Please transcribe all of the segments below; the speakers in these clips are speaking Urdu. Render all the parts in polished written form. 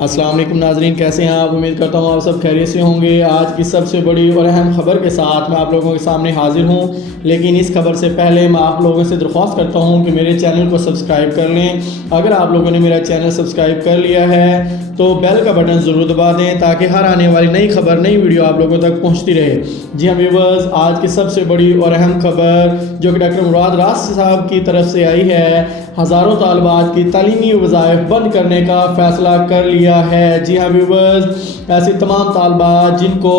السلام علیکم ناظرین، کیسے ہیں آپ؟ امید کرتا ہوں آپ سب خیریت سے ہوں گے۔ آج کی سب سے بڑی اور اہم خبر کے ساتھ میں آپ لوگوں کے سامنے حاضر ہوں، لیکن اس خبر سے پہلے میں آپ لوگوں سے درخواست کرتا ہوں کہ میرے چینل کو سبسکرائب کر لیں۔ اگر آپ لوگوں نے میرا چینل سبسکرائب کر لیا ہے تو بیل کا بٹن ضرور دبا دیں تاکہ ہر آنے والی نئی خبر، نئی ویڈیو آپ لوگوں تک پہنچتی رہے۔ جی ہاں ویورز، آج کی سب سے بڑی اور اہم خبر جو کہ ڈاکٹر مراد راز صاحب کی طرف سے آئی ہے، ہزاروں طالبات کی تعلیمی وظائف بند کرنے کا فیصلہ کر لیا ہے۔ جی ہاں ویورز، ایسے تمام طالبات جن کو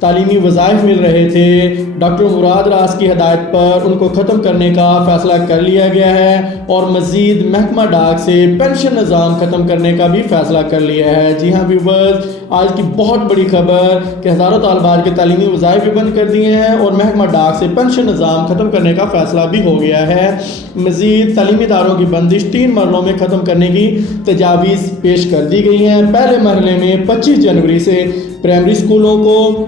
تعلیمی وظائف مل رہے تھے، ڈاکٹر مراد راز کی ہدایت پر ان کو ختم کرنے کا فیصلہ کر لیا گیا ہے، اور مزید محکمہ ڈاک سے پینشن نظام ختم کرنے کا بھی فیصلہ کر لیا ہے۔ جی ہاں ویورز، آج کی بہت بڑی خبر کہ ہزاروں طالبات کے تعلیمی وظائف بھی بند کر دیے ہیں اور محکمہ ڈاک سے پینشن نظام ختم کرنے کا فیصلہ بھی ہو گیا ہے۔ مزید تعلیمی اداروں کی بندش 3 مرحلوں میں ختم کرنے کی تجاویز پیش کر دی گئی ہیں۔ پہلے مرحلے میں 25 جنوری سے پرائمری اسکولوں کو،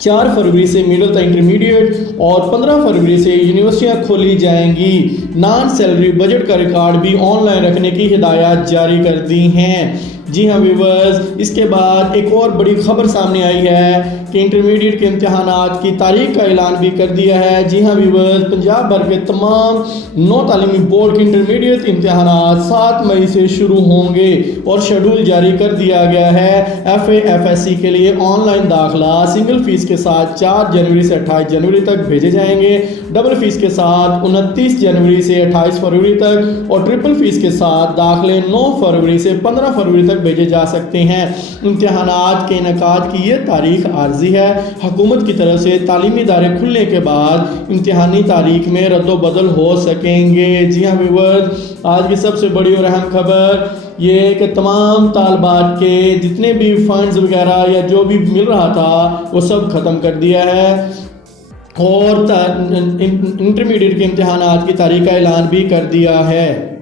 4 فروری سے مڈل تا انٹرمیڈیٹ اور 15 فروری سے یونیورسٹیاں کھولی جائیں گی۔ نان سیلری بجٹ کا ریکارڈ بھی آن لائن رکھنے کی ہدایات جاری کر دی ہیں۔ جی ہاں ویورز، اس کے بعد ایک اور بڑی خبر سامنے آئی ہے کہ انٹرمیڈیٹ کے امتحانات کی تاریخ کا اعلان بھی کر دیا ہے۔ جی ہاں ویورز، پنجاب بھر کے تمام 9 تعلیمی بورڈ کے انٹرمیڈیٹ امتحانات 7 مئی سے شروع ہوں گے اور شیڈول جاری کر دیا گیا ہے۔ F A F S C کے لیے آن لائن داخلہ سنگل فیس کے ساتھ 4 جنوری سے 28 جنوری تک بھیجے جائیں گے، ڈبل فیس کے ساتھ 29 جنوری سے 28 فروری تک، اور ٹرپل فیس کے ساتھ داخلے 9 فروری سے 15 فروری تک بھیجے جا سکتے ہیں۔ امتحانات کے انعقاد کی یہ تاریخ عارضی ہے۔ حکومت کی طرف سے تعلیمی ادارے کھلنے کے بعد امتحانی تاریخ میں رد و بدل ہو سکیں گے۔ جی ہاں ویورز، آج کی سب سے بڑی اور اہم خبر یہ ہے کہ تمام طالبات کے جتنے بھی فنڈز وغیرہ یا جو بھی مل رہا تھا وہ سب ختم کر دیا ہے، اور انٹرمیڈیٹ کے امتحانات کی تاریخ کا اعلان بھی کر دیا ہے۔